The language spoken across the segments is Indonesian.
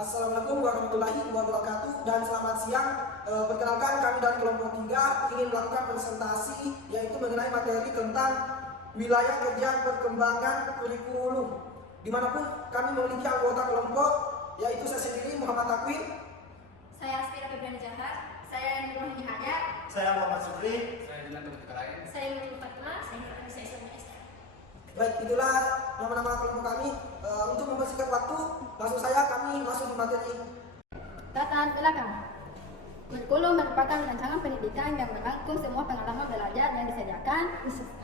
Assalamualaikum warahmatullahi wabarakatuh dan selamat siang. Perkenalkan, kami dari kelompok 3 ingin melakukan presentasi yaitu mengenai materi tentang wilayah kerja perkembangan kurikulum. Dimanapun kami memiliki anggota kelompok yaitu saya sendiri Muhammad Takwin, saya Aspira Febriana Jahat, saya Nurul Hidayat, saya Muhammad Sukri, saya Dilan Teguh Lain, saya Nurul Fatimah, saya Islam Esther. Baik, itulah nama-nama kelompok kami. Untuk mempersingkat waktu, langsung kami masuk di materi. Latar belakang. Kurikulum merupakan rancangan pendidikan yang merangkum semua pengalaman belajar yang disediakan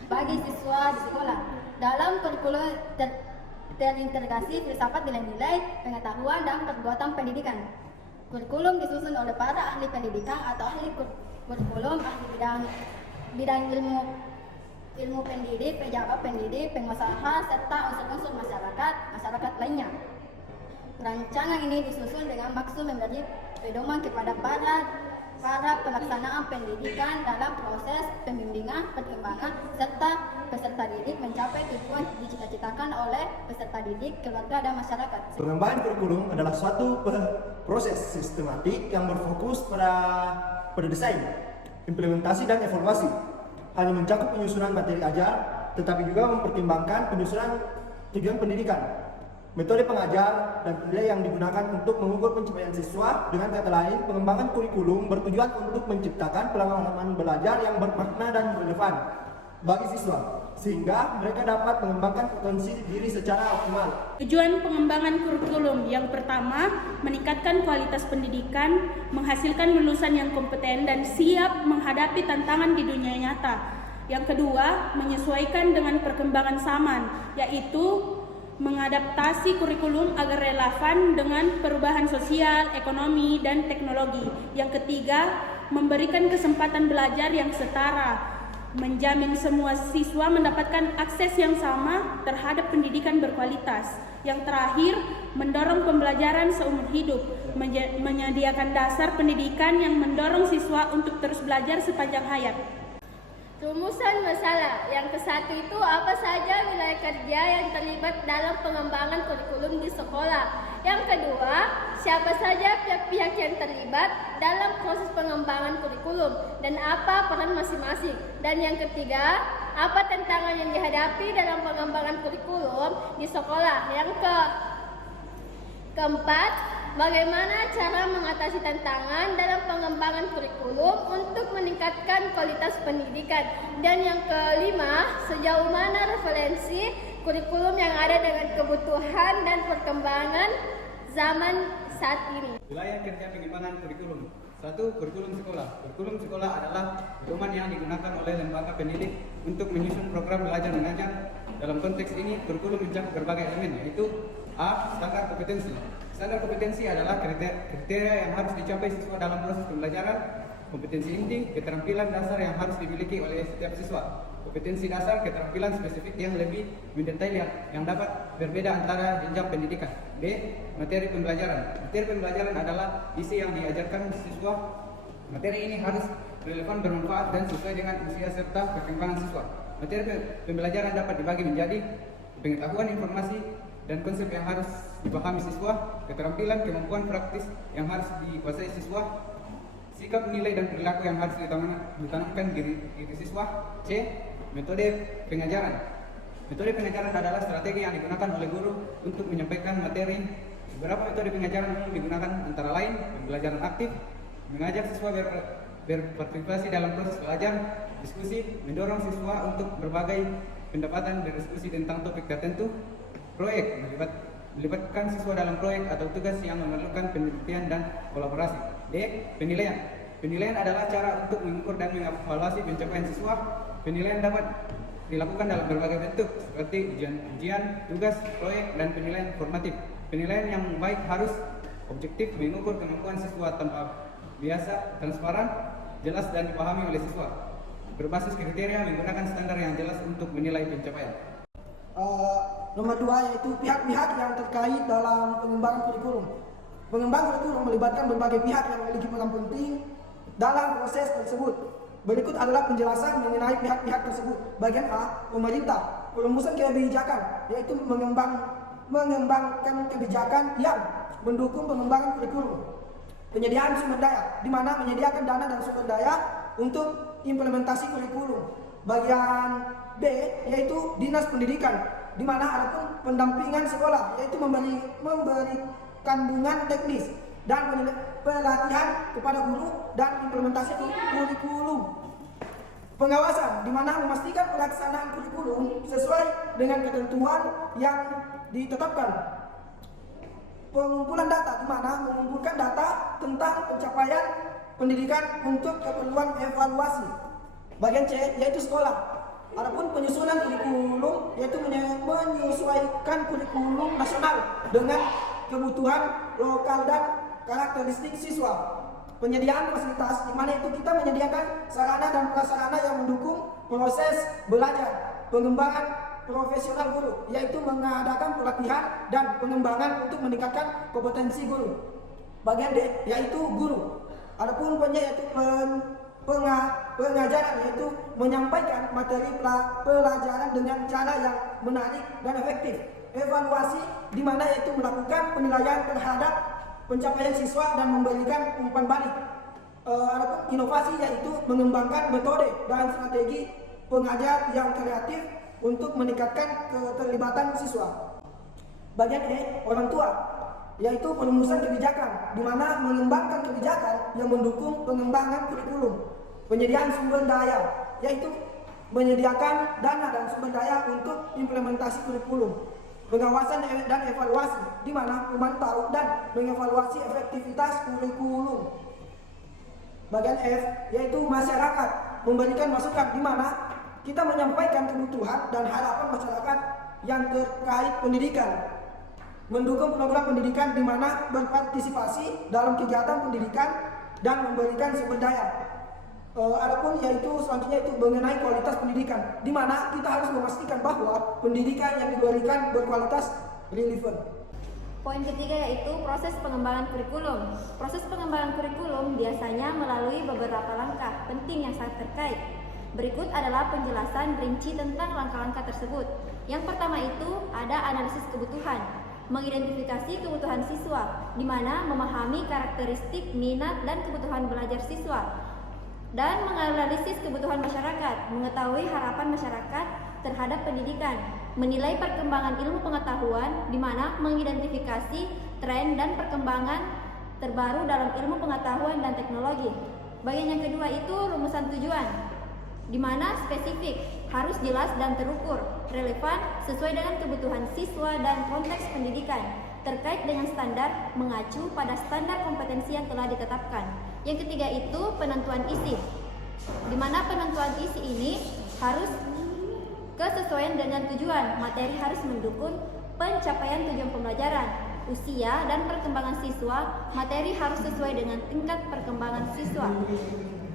bagi siswa di sekolah. Dalam kurikulum terintegrasi filsafat nilai-nilai, pengetahuan, dan perbuatan pendidikan. Kurikulum disusun oleh para ahli pendidikan atau ahli kurikulum, ahli bidang ilmu pendidik, pejabat pendidik, pengusaha, serta unsur-unsur masyarakat lainnya. Rancangan ini disusun dengan maksud memberi pedoman kepada para pelaksanaan pendidikan dalam proses pembimbingan, perkembangan, serta peserta didik mencapai tujuan dicita-citakan oleh peserta didik, keluarga, dan masyarakat. Pengembangan kurikulum adalah suatu proses sistematik yang berfokus pada desain, implementasi, dan evaluasi. Hanya mencakup penyusunan materi ajar, tetapi juga mempertimbangkan penyusunan tujuan pendidikan, metode pengajar, dan penilaian yang digunakan untuk mengukur pencapaian siswa. Dengan kata lain, pengembangan kurikulum bertujuan untuk menciptakan pengalaman belajar yang bermakna dan relevan bagi siswa, sehingga mereka dapat mengembangkan potensi diri secara optimal. Tujuan pengembangan kurikulum yang pertama, meningkatkan kualitas pendidikan, menghasilkan lulusan yang kompeten dan siap menghadapi tantangan di dunia nyata. Yang kedua, menyesuaikan dengan perkembangan zaman, yaitu mengadaptasi kurikulum agar relevan dengan perubahan sosial, ekonomi, dan teknologi. Yang ketiga, memberikan kesempatan belajar yang setara, menjamin semua siswa mendapatkan akses yang sama terhadap pendidikan berkualitas. Yang terakhir, mendorong pembelajaran seumur hidup, menyediakan dasar pendidikan yang mendorong siswa untuk terus belajar sepanjang hayat. Rumusan masalah. Yang ke-1 itu apa saja wilayah kerja yang terlibat dalam pengembangan kurikulum di sekolah. Yang kedua, siapa saja pihak-pihak yang terlibat dalam proses pengembangan kurikulum dan apa peran masing-masing. Dan yang ketiga, apa tantangan yang dihadapi dalam pengembangan kurikulum di sekolah. Yang keempat, bagaimana cara mengatasi tantangan dalam pengembangan kurikulum untuk meningkatkan kualitas pendidikan. Dan yang kelima, sejauh mana referensi kurikulum yang ada dengan kebutuhan dan perkembangan zaman saat ini. Wilayah kerja pengembangan kurikulum. 1. Kurikulum sekolah. Kurikulum sekolah adalah pedoman yang digunakan oleh lembaga pendidik untuk menyusun program belajar mengajar. Dalam konteks ini, kurikulum mencakup berbagai elemen, yaitu A. Standar kompetensi. Standar kompetensi adalah kriteria yang harus dicapai siswa dalam proses pembelajaran. Kompetensi inti, keterampilan dasar yang harus dimiliki oleh setiap siswa. Kompetensi dasar, keterampilan spesifik yang lebih mendetail yang dapat berbeda antara jenjang pendidikan. B. Materi pembelajaran. Materi pembelajaran adalah isi yang diajarkan siswa. Materi ini harus relevan, bermanfaat, dan sesuai dengan usia serta perkembangan siswa. Materi pembelajaran dapat dibagi menjadi pengetahuan, informasi, dan konsep yang harus dipahami siswa, keterampilan, kemampuan praktis yang harus dikuasai siswa, sikap, nilai, dan perilaku yang harus ditanamkan diri siswa. C. Metode pengajaran. Metode pengajaran adalah strategi yang digunakan oleh guru untuk menyampaikan materi. Beberapa metode pengajaran umum digunakan antara lain pembelajaran aktif, mengajak siswa berpartisipasi dalam proses belajar, diskusi, mendorong siswa untuk berbagai pendapatan berdiskusi tentang topik tertentu, proyek, melibatkan siswa dalam proyek atau tugas yang memerlukan penelitian dan kolaborasi. D. Penilaian. Penilaian adalah cara untuk mengukur dan mengevaluasi pencapaian siswa. Penilaian dapat dilakukan dalam berbagai bentuk seperti ujian, tugas, proyek, dan penilaian formatif. Penilaian yang baik harus objektif, mengukur kemampuan siswa tanpa biasa, transparan, jelas, dan dipahami oleh siswa. Berbasis kriteria menggunakan standar yang jelas untuk menilai pencapaian. Nomor 2 yaitu pihak-pihak yang terkait dalam pengembangan kurikulum. Pengembang kurikulum melibatkan berbagai pihak yang memiliki peran penting dalam proses tersebut. Berikut adalah penjelasan mengenai pihak-pihak tersebut. Bagian A, pemerintah. Perumusan kebijakan, yaitu mengembangkan kebijakan yang mendukung pengembangan kurikulum. Penyediaan sumber daya, di mana menyediakan dana dan sumber daya untuk implementasi kurikulum. Bagian B yaitu Dinas Pendidikan, di mana ada pun pendampingan sekolah, yaitu memberi kandungan teknis dan pelatihan kepada guru dan implementasi kurikulum. Pengawasan, di mana memastikan pelaksanaan kurikulum sesuai dengan ketentuan yang ditetapkan. Pengumpulan data, di mana mengumpulkan data tentang pencapaian pendidikan untuk keperluan evaluasi. Bagian C yaitu sekolah. Adapun penyusunan kurikulum yaitu menyesuaikan kurikulum nasional dengan kebutuhan lokal dan karakteristik siswa. Penyediaan fasilitas, di mana itu kita menyediakan sarana dan prasarana yang mendukung proses belajar, pengembangan profesional guru, yaitu mengadakan pelatihan dan pengembangan untuk meningkatkan kompetensi guru. Bagian D yaitu guru. Adapun yaitu pengajaran, yaitu menyampaikan materi pelajaran dengan cara yang menarik dan efektif. Evaluasi, di mana yaitu melakukan penilaian terhadap pencapaian siswa dan memberikan umpan balik. Adapun inovasi yaitu mengembangkan metode dan strategi pengajar yang kreatif untuk meningkatkan keterlibatan siswa. Bagian E, orang tua, yaitu perumusan kebijakan, di mana mengembangkan kebijakan yang mendukung pengembangan kurikulum. Penyediaan sumber daya, yaitu menyediakan dana dan sumber daya untuk implementasi kurikulum. Pengawasan dan evaluasi, di mana memantau dan mengevaluasi efektivitas kurikulum. Bagian F yaitu masyarakat, memberikan masukan, di mana kita menyampaikan kebutuhan dan harapan masyarakat yang terkait pendidikan. Mendukung program pendidikan, di mana berpartisipasi dalam kegiatan pendidikan dan memberikan sumber daya. Adapun yaitu selanjutnya itu mengenai kualitas pendidikan, di mana kita harus memastikan bahwa pendidikan yang diberikan berkualitas relevan. Poin ketiga yaitu proses pengembangan kurikulum. Proses pengembangan kurikulum biasanya melalui beberapa langkah penting yang sangat terkait. Berikut adalah penjelasan rinci tentang langkah-langkah tersebut. Yang pertama itu ada analisis kebutuhan. Mengidentifikasi kebutuhan siswa, di mana memahami karakteristik, minat, dan kebutuhan belajar siswa. Dan menganalisis kebutuhan masyarakat, mengetahui harapan masyarakat terhadap pendidikan, menilai perkembangan ilmu pengetahuan, di mana mengidentifikasi tren dan perkembangan terbaru dalam ilmu pengetahuan dan teknologi. Bagian yang kedua itu rumusan tujuan, di mana spesifik, harus jelas dan terukur, relevan, sesuai dengan kebutuhan siswa dan konteks pendidikan, terkait dengan standar, mengacu pada standar kompetensi yang telah ditetapkan. Yang ketiga itu penentuan isi, di mana penentuan isi ini harus kesesuaian dengan tujuan, materi harus mendukung pencapaian tujuan pembelajaran, usia dan perkembangan siswa, materi harus sesuai dengan tingkat perkembangan siswa.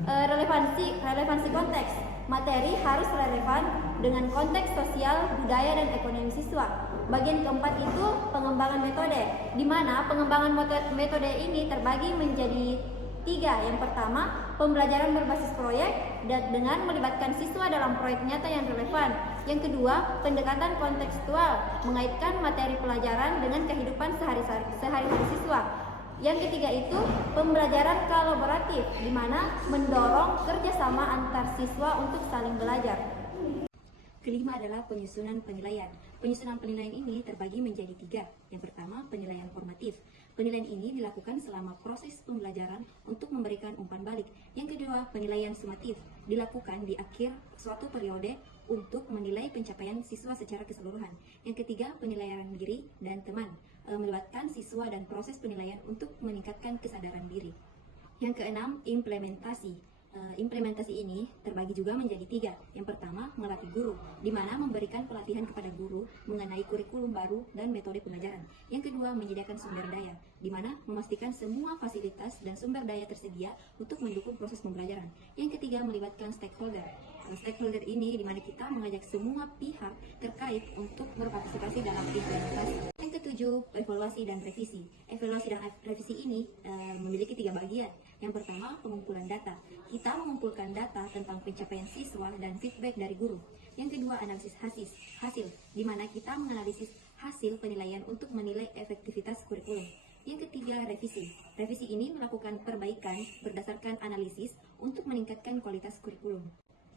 Relevansi konteks, materi harus relevan dengan konteks sosial, budaya, dan ekonomi siswa. Bagian keempat itu pengembangan metode, di mana pengembangan metode ini terbagi menjadi 3. Yang pertama, pembelajaran berbasis proyek dengan melibatkan siswa dalam proyek nyata yang relevan. Yang kedua, pendekatan kontekstual, mengaitkan materi pelajaran dengan kehidupan sehari-hari siswa. Yang ketiga itu pembelajaran kolaboratif, di mana mendorong kerjasama antar siswa untuk saling belajar. Kelima adalah penyusunan penilaian. Penyusunan penilaian ini terbagi menjadi 3. Yang pertama, penilaian formatif. Penilaian ini dilakukan selama proses pembelajaran untuk memberikan umpan balik. Yang kedua, penilaian sumatif. Dilakukan di akhir suatu periode untuk menilai pencapaian siswa secara keseluruhan. Yang ketiga, penilaian diri dan teman. Melibatkan siswa dan proses penilaian untuk meningkatkan kesadaran diri. Yang keenam, implementasi. Implementasi ini terbagi juga menjadi 3. Yang pertama, melatih guru, di mana memberikan pelatihan kepada guru mengenai kurikulum baru dan metode pembelajaran. Yang kedua, menyediakan sumber daya, di mana memastikan semua fasilitas dan sumber daya tersedia untuk mendukung proses pembelajaran. Yang ketiga, melibatkan stakeholder. Stakeholder ini di mana kita mengajak semua pihak terkait untuk berpartisipasi dalam implementasi. Yang ketujuh, evaluasi dan revisi. Evaluasi dan revisi ini memiliki 3 bagian. Yang pertama, pengumpulan data. Kita mengumpulkan data tentang pencapaian siswa dan feedback dari guru. Yang kedua, analisis hasil, di mana kita menganalisis hasil penilaian untuk menilai efektivitas kurikulum. Yang ketiga, revisi. Revisi ini melakukan perbaikan berdasarkan analisis untuk meningkatkan kualitas kurikulum.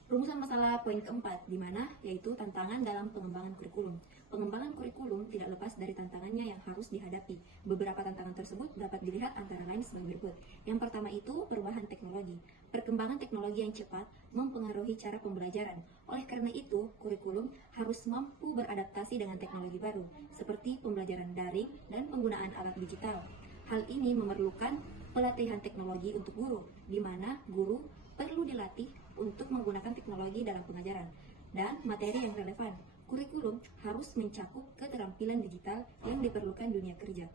Rumusan masalah poin keempat, di mana yaitu tantangan dalam pengembangan kurikulum. Pengembangan kurikulum tidak lepas dari tantangannya yang harus dihadapi. Beberapa tantangan tersebut dapat dilihat antara lain sebagai berikut. Yang pertama itu perubahan teknologi. Perkembangan teknologi yang cepat mempengaruhi cara pembelajaran. Oleh karena itu, kurikulum harus mampu beradaptasi dengan teknologi baru, seperti pembelajaran daring dan penggunaan alat digital. Hal ini memerlukan pelatihan teknologi untuk guru, di mana guru perlu dilatih untuk menggunakan teknologi dalam pengajaran dan materi yang relevan. Kurikulum harus mencakup keterampilan digital yang diperlukan dunia kerja.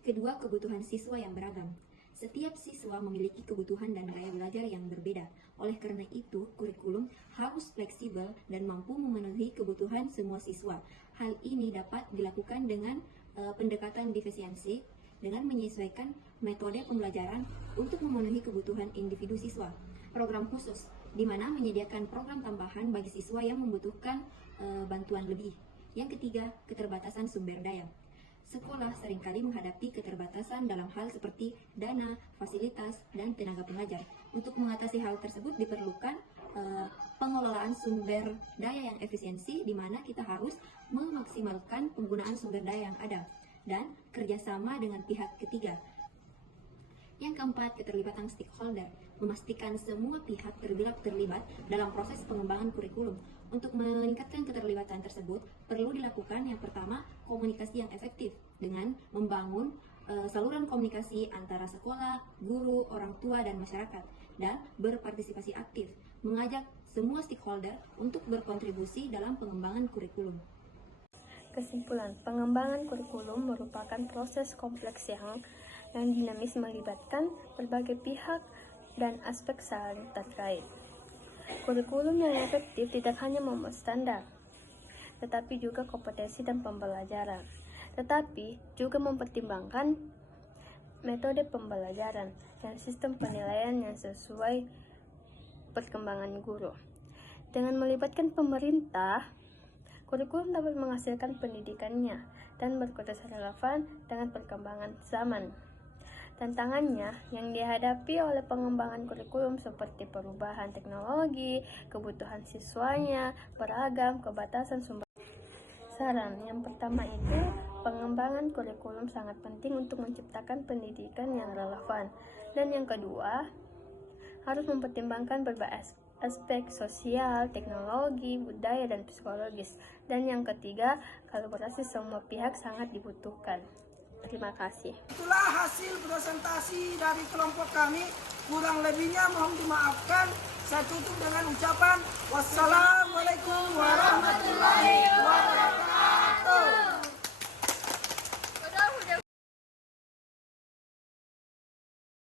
Kedua, kebutuhan siswa yang beragam. Setiap siswa memiliki kebutuhan dan gaya belajar yang berbeda. Oleh karena itu, kurikulum harus fleksibel dan mampu memenuhi kebutuhan semua siswa. Hal ini dapat dilakukan dengan pendekatan diferensiasi dengan menyesuaikan metode pembelajaran untuk memenuhi kebutuhan individu siswa. Program khusus, di mana menyediakan program tambahan bagi siswa yang membutuhkan bantuan lebih. Yang ketiga, keterbatasan sumber daya. Sekolah seringkali menghadapi keterbatasan dalam hal seperti dana, fasilitas, dan tenaga pengajar. Untuk mengatasi hal tersebut diperlukan pengelolaan sumber daya yang efisiensi, di mana kita harus memaksimalkan penggunaan sumber daya yang ada, dan kerjasama dengan pihak ketiga. Yang keempat, keterlibatan stakeholder. Memastikan semua pihak terlibat dalam proses pengembangan kurikulum. Untuk meningkatkan keterlibatan tersebut, perlu dilakukan yang pertama, komunikasi yang efektif dengan membangun saluran komunikasi antara sekolah, guru, orang tua, dan masyarakat, dan berpartisipasi aktif, mengajak semua stakeholder untuk berkontribusi dalam pengembangan kurikulum. Kesimpulan, pengembangan kurikulum merupakan proses kompleks yang dinamis melibatkan berbagai pihak dan aspek saling terkait. Kurikulum yang efektif tidak hanya memuat standar, tetapi juga kompetensi dan pembelajaran, tetapi juga mempertimbangkan metode pembelajaran dan sistem penilaian yang sesuai perkembangan guru. Dengan melibatkan pemerintah, kurikulum dapat menghasilkan pendidikannya dan berkualitas relevan dengan perkembangan zaman. Tantangannya yang dihadapi oleh pengembangan kurikulum seperti perubahan teknologi, kebutuhan siswanya, beragam, kebatasan sumber. Saran yang pertama itu, pengembangan kurikulum sangat penting untuk menciptakan pendidikan yang relevan. Dan yang kedua, harus mempertimbangkan berbagai aspek sosial, teknologi, budaya, dan psikologis. Dan yang ketiga, kolaborasi semua pihak sangat dibutuhkan. Terima kasih. Itulah hasil presentasi dari kelompok kami. Kurang lebihnya mohon dimaafkan. Saya tutup dengan ucapan wassalamualaikum